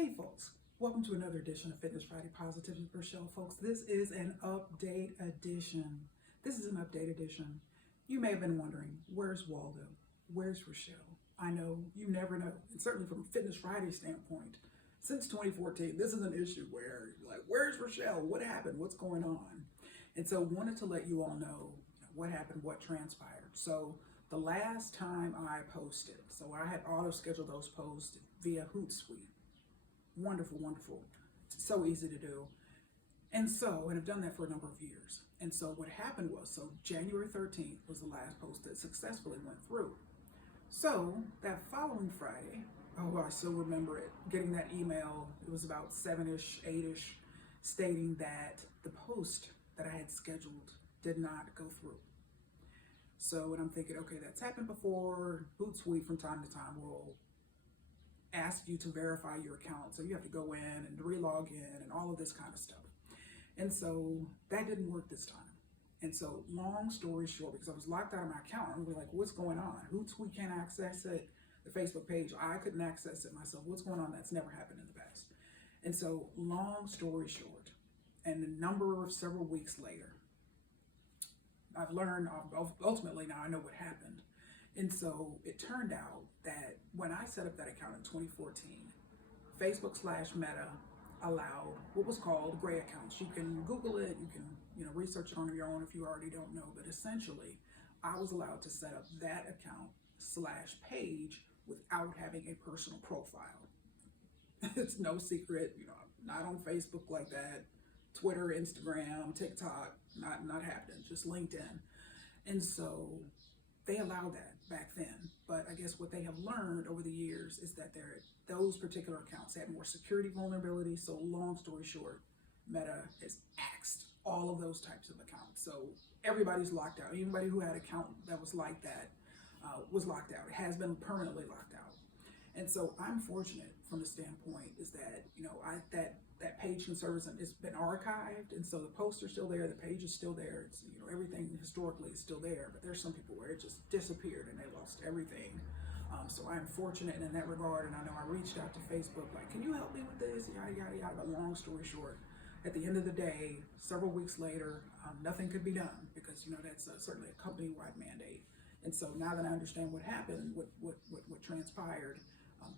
Hey folks, welcome to another edition of Fitness Friday Positive with Rachelle. Folks, this is an update edition. You may have been wondering, where's Waldo? Where's Rachelle? I know you never know, and certainly from a Fitness Friday standpoint, since 2014, this is an issue where you're like, where's Rachelle? What happened? What's going on? And so wanted to let you all know what happened, what transpired. So the last time I posted, so I had auto-scheduled those posts via Hootsuite. Wonderful, wonderful. So easy to do. And I've done that for a number of years. And so what happened was, January 13th was the last post that successfully went through. So that following Friday, I still remember it, getting that email, it was about 7-ish, 8-ish, stating that the post that I had scheduled did not go through. So, and I'm thinking, okay, that's happened before. Hootsuite from time to time will ask you to verify your account. So you have to go in and re-log in and all of this kind of stuff. And so that didn't work this time. And so long story short, because I was locked out of my account, and we're like, what's going on? Hootsuite can't access it. The Facebook page, I couldn't access it myself. What's going on? That's never happened in the past. And so long story short, and several weeks later, I've learned, ultimately now I know what happened. And so it turned out that when I set up that account in 2014, Facebook/Meta allowed what was called gray accounts. You can Google it, you can research it on your own if you already don't know, but essentially I was allowed to set up that account/page without having a personal profile. It's no secret, I'm not on Facebook like that, Twitter, Instagram, TikTok, not happening, just LinkedIn. And so they allowed that back then, but I guess what they have learned over the years is that those particular accounts had more security vulnerabilities. So long story short, Meta has axed all of those types of accounts. So everybody's locked out. Anybody who had an account that was like that was locked out. It has been permanently locked out. And so I'm fortunate from the standpoint is that, that page can serve it's been archived. And so the posts are still there. The page is still there. It's, everything historically is still there, but there's some people where it just disappeared and they lost everything. So I'm fortunate in that regard. And I know I reached out to Facebook, like, can you help me with this? Yada, yada, yada. But long story short, at the end of the day, several weeks later, nothing could be done because, that's certainly a company-wide mandate. And so now that I understand what happened, what transpired,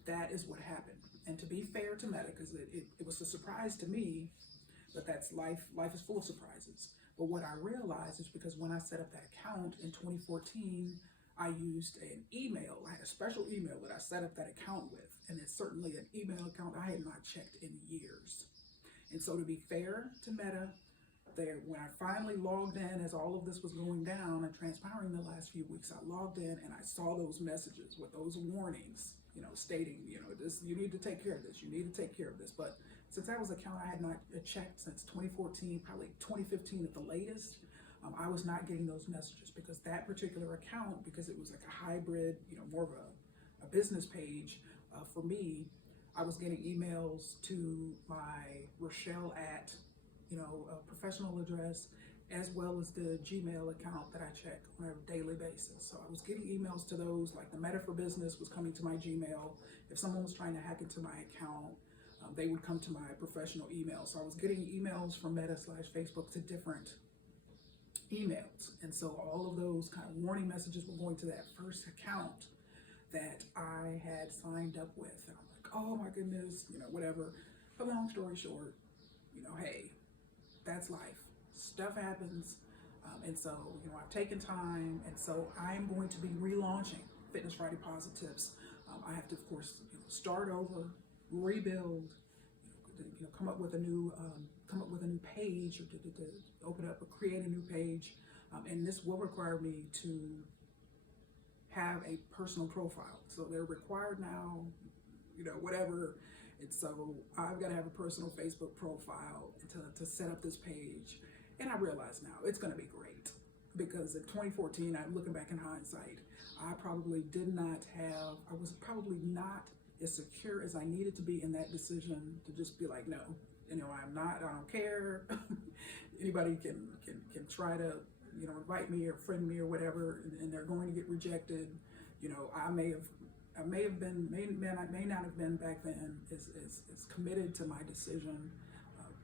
that is what happened. And to be fair to Meta, because it was a surprise to me, but that's life. Life is full of surprises. But what I realized is because when I set up that account in 2014, I used an email. I had a special email that I set up that account with. And it's certainly an email account I had not checked in years. And so to be fair to Meta, when I finally logged in as all of this was going down and transpiring the last few weeks, I logged in and I saw those messages with those warnings, stating, this, you need to take care of this, you need to take care of this. But since that was an account I had not checked since 2014, probably 2015 at the latest, I was not getting those messages because that particular account, because it was like a hybrid, more of a business page for me, I was getting emails to my Rachelle at, a professional address, as well as the Gmail account that I check on a daily basis. So I was getting emails to those, like the Meta for Business was coming to my Gmail. If someone was trying to hack into my account, they would come to my professional email. So I was getting emails from Meta/Facebook to different emails. And so all of those kind of warning messages were going to that first account that I had signed up with. And I'm like, oh my goodness, whatever. But long story short, hey, that's life. Stuff happens. And so, I've taken time. And so I'm going to be relaunching Fitness Friday Posi-TIPS. I have to, of course, start over, rebuild, come up with a new page, or to open up or create a new page. And this will require me to have a personal profile. So they're required now, whatever. And so I've got to have a personal Facebook profile to set up this page. And I realize now it's going to be great because in 2014, I'm looking back in hindsight, I was probably not as secure as I needed to be in that decision to just be like, no, I don't care. Anybody can try to, invite me or friend me or whatever, and they're going to get rejected. I may have I may not have been back then as committed to my decision,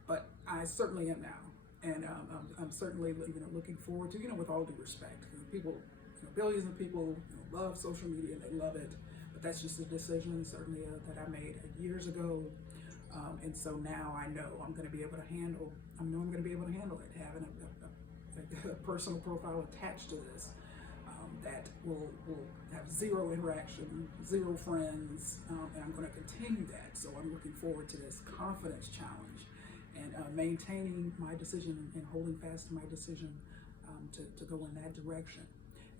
but I certainly am now. And I'm certainly looking forward to, with all due respect, people, billions of people love social media and they love it, but that's just a decision certainly that I made years ago. And so now I know I'm going to be able to handle it, having a personal profile attached to this that will have zero interaction, zero friends, and I'm going to continue that. So I'm looking forward to this confidence challenge and maintaining my decision and holding fast to my decision to go in that direction.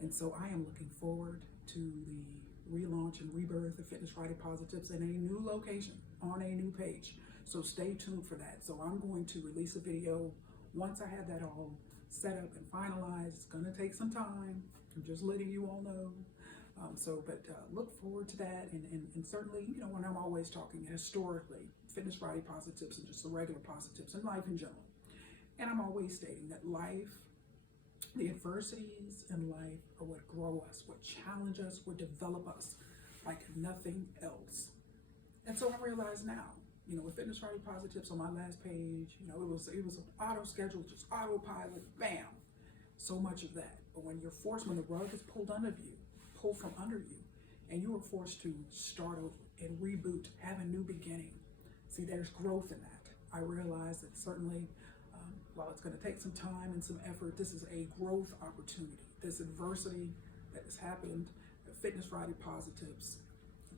And so I am looking forward to the relaunch and rebirth of Fitness Friday Posi-TIPS in a new location, on a new page. So stay tuned for that. So I'm going to release a video once I have that all set up and finalized. It's going to take some time. I'm just letting you all know. But look forward to that. And certainly, when I'm always talking historically, Fitness Friday Posi-TIPS and just the regular Posi-TIPS and life in general. And I'm always stating that life, the adversities in life are what grow us, what challenge us, what develop us like nothing else. And so I realize now, with Fitness Friday Posi-TIPS on my last page, it was an auto schedule, just autopilot, bam, so much of that. But when you're forced, when the rug is pulled from under you, and you are forced to start over and reboot, have a new beginning, see, there's growth in that. I realize that certainly, while it's going to take some time and some effort, this is a growth opportunity. This adversity that has happened at Fitness Friday Posi-TIPS,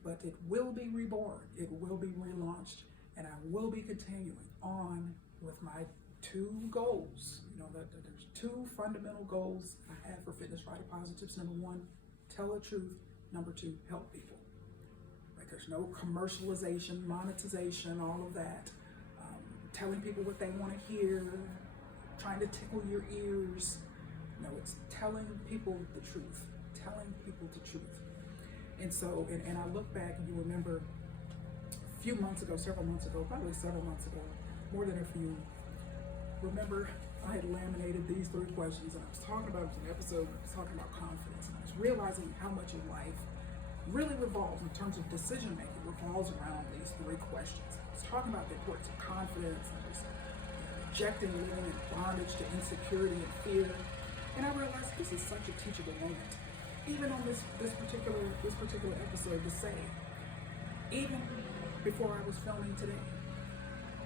but it will be reborn, it will be relaunched, and I will be continuing on with my two goals. There's two fundamental goals I have for Fitness Friday Posi-TIPS. Number one, tell the truth. Number two, help people. Right? There's no commercialization, monetization, all of that. Telling people what they want to hear, trying to tickle your ears. No, it's telling people the truth. Telling people the truth. And so, and I look back and you remember several months ago, probably several months ago, more than a few, remember I had laminated these 3 questions, and I was talking about it in an episode, I was talking about confidence, and I was realizing how much of life really revolves, in terms of decision making, revolves around these 3 questions. I was talking about the importance of confidence, and just rejecting living in bondage to insecurity and fear, and I realized this is such a teachable moment. Even on this particular episode, to say, even before I was filming today,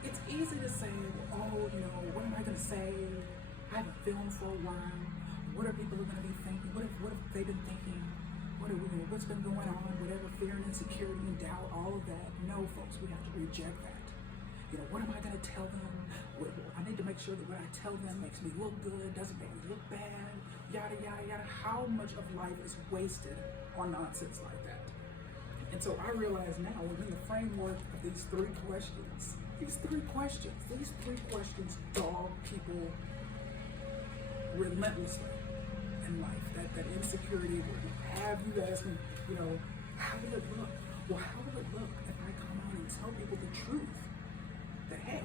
it's easy to say, oh, what am I going to say? I haven't filmed for a while. What are people going to be thinking? What have they been thinking? What's been going on? Whatever, fear and insecurity and doubt, all of that. No, folks, we have to reject that. What am I going to tell them? I need to make sure that what I tell them makes me look good, doesn't make me look bad, yada, yada, yada. How much of life is wasted on nonsense like that? And so I realize now, within the framework of these 3 questions, these three questions dog people relentlessly in life. That insecurity will have you asking, how will it look? Well, how will it look if I come on and tell people the truth? That, hey,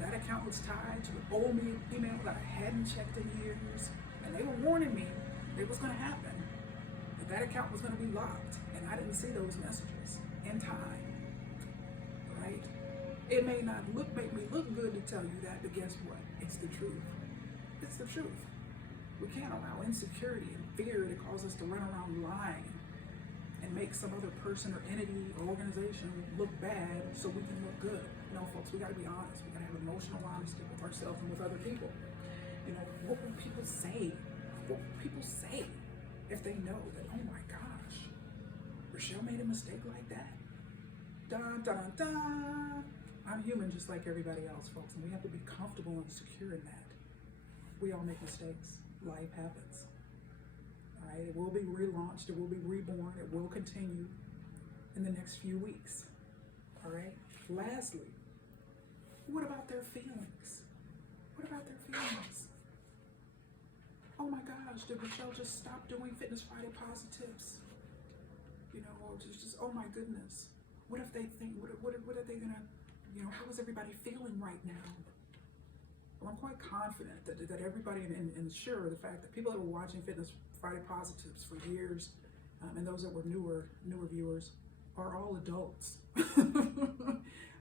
that account was tied to an old email that I hadn't checked in years, and they were warning me it was going to happen, that account was going to be locked, and I didn't see those messages in time, right? It may not make me look good to tell you that, but guess what? It's the truth. It's the truth. We can't allow insecurity and fear to cause us to run around lying and make some other person or entity or organization look bad so we can look good. No, folks, we got to be honest. We got to have emotional honesty with ourselves and with other people. What will people say? What will people say if they know that, oh my gosh, Rachelle made a mistake like that? Dun, dun, dun. I'm human just like everybody else, folks, and we have to be comfortable and secure in that. We all make mistakes. Life happens. All right, it will be relaunched, it will be reborn, it will continue in the next few weeks. All right. Lastly, what about their feelings? What about their feelings? Oh my gosh, did Rachelle just stop doing Fitness Friday Posi-TIPS? Or just oh my goodness. What if they think, what are they gonna, how is everybody feeling right now? Well, I'm quite confident that everybody, and sure, the fact that people that were watching Fitness Friday Posi-TIPS for years And those that were newer viewers are all adults.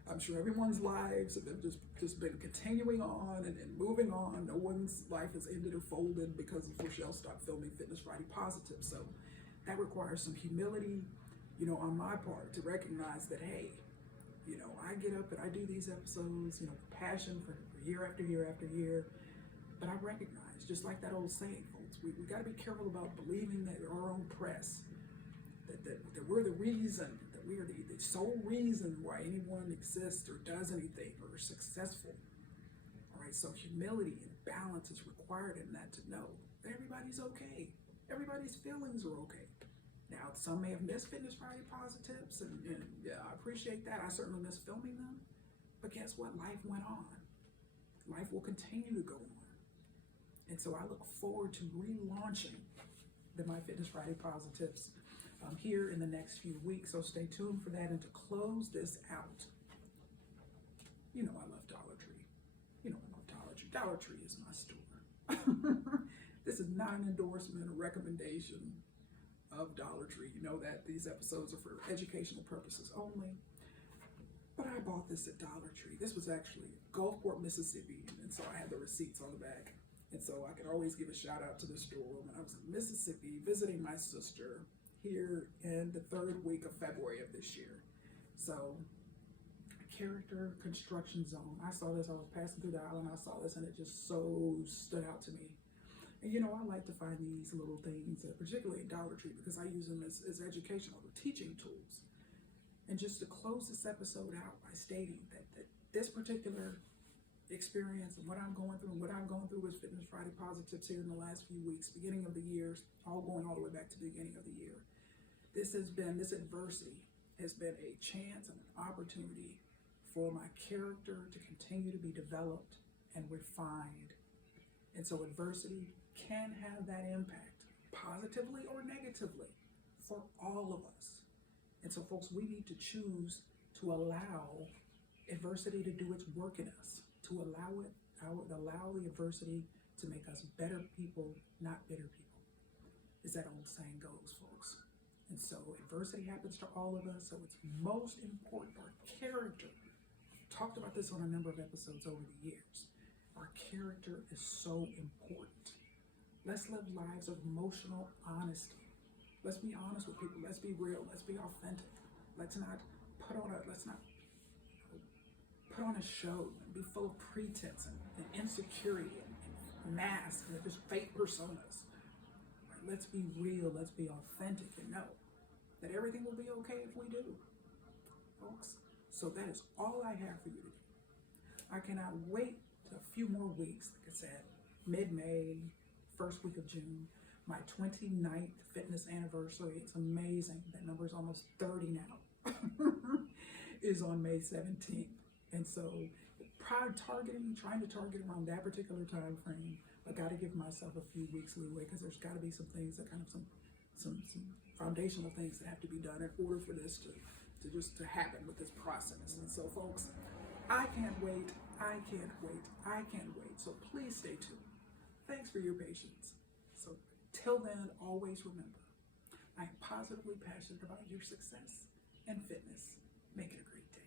I'm sure everyone's lives have just been continuing on and moving on. No one's life has ended or folded because Rachelle stopped filming Fitness Friday Positive. So that requires some humility, on my part to recognize that, hey, I get up and I do these episodes, passion for year after year after year. But I recognize, just like that old saying, folks, we got to be careful about believing that our own press, that we're the reason, that we are the sole reason why anyone exists or does anything or is successful. All right, so humility and balance is required in that, to know that everybody's okay. Everybody's feelings are okay. Now, some may have missed Fitness Friday Posi-TIPS, and yeah, I appreciate that. I certainly miss filming them. But guess what? Life went on. Life will continue to go on. And so I look forward to relaunching the My Fitness Friday Posi-TIPS here in the next few weeks. So stay tuned for that. And to close this out, I love Dollar Tree. I love Dollar Tree. Dollar Tree is my store. This is not an endorsement or recommendation of Dollar Tree. You know that these episodes are for educational purposes only. But I bought this at Dollar Tree. This was actually Gulfport, Mississippi, and so I had the receipts on the back. And so I could always give a shout out to the store when I was in Mississippi visiting my sister here in the 3rd week of February of this year. So, Character Construction Zone. I saw this, I was passing through the aisle and I saw this and it just so stood out to me. And I like to find these little things, particularly in Dollar Tree, because I use them as educational or teaching tools. And just to close this episode out by stating that this particular experience and what I'm going through with Fitness Friday Posi-TIPS here in the last few weeks, beginning of the year, all going all the way back to the beginning of the year. This adversity has been a chance and an opportunity for my character to continue to be developed and refined. And so adversity can have that impact, positively or negatively, for all of us. And so, folks, we need to choose to allow adversity to do its work in us, to allow the adversity to make us better people, not bitter people, as that old saying goes, folks. And so adversity happens to all of us, so it's most important. Our character, I've talked about this on a number of episodes over the years. Our character is so important. Let's live lives of emotional honesty. Let's be honest with people. Let's be real. Let's be authentic. Let's not put on a show and be full of pretense and insecurity and masks and just fake personas. Right? Let's be real. Let's be authentic and know that everything will be okay if we do, folks. So that is all I have for you today. I cannot wait a few more weeks, like I said, mid-May, 1st week of June, my 29th fitness anniversary. It's amazing. That number is almost 30 now. Is on May 17th. And so trying to target around that particular time frame. I got to give myself a few weeks leeway because there's got to be some things that some foundational things that have to be done in order for this to happen with this process. And so, folks, I can't wait. So please stay tuned. Thanks for your patience. So till then, always remember, I am positively passionate about your success and fitness. Make it a great day.